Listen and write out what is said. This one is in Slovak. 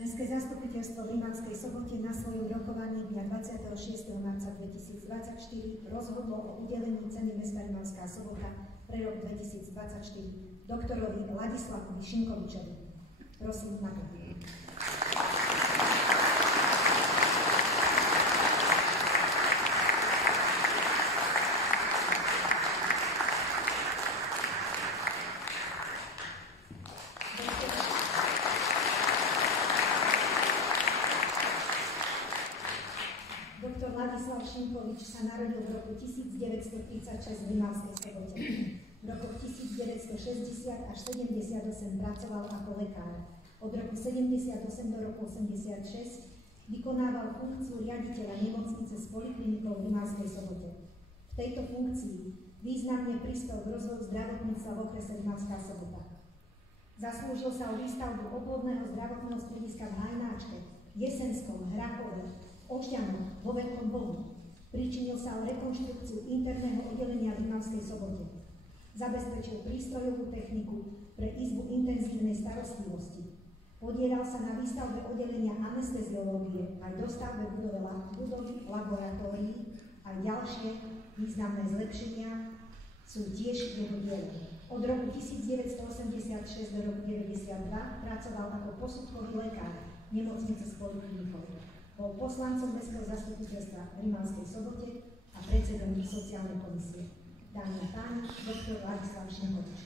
Mestské zastupiteľstvo v Rímavskej Sobote na svojom rokovaní dňa 26. marca 2024 rozhodlo o udelení ceny mesta Rímavská Sobota pre rok 2024 doktorovi Ladislavovi Šimkovičovi. Prosím na pódium. Doktor Ladislav Šimkovič sa narodil v roku 1936 v Rímavskej Sobote. V rokoch 1960 až 78 pracoval ako lekár. Od roku 78 do roku 86 vykonával funkciu riaditeľa nemocnice s poliklinikou v Rímavskej Sobote. V tejto funkcii významne prispel k rozvoju zdravotníctva v okrese Rímavská Sobota. Zaslúžil sa o výstavbu obvodného zdravotného strediska v Hajnáčke, Jesenskom, Hrachove, Ošťanoch, vo Veľkom Bohu. Pričinil sa o rekonštrukciu interného oddelenia v Rímavskej Sobote. Zabezpečil prístrojovú techniku pre izbu intenzívnej starostlivosti. Podielal sa na výstavbe oddelenia anesteziológie aj dostavbe budovy laboratórií a ďalšie významné zlepšenia sú tiež jeho dielom. Od roku 1986 do roku 1992 pracoval ako posudkový lekár nemocnice s poliklinikou. Bol poslancom Mestského zastupiteľstva v Rímavskej Sobote a predsedom sociálnej komisie. Dámy a páni, doktor Ladislav Šimkovič.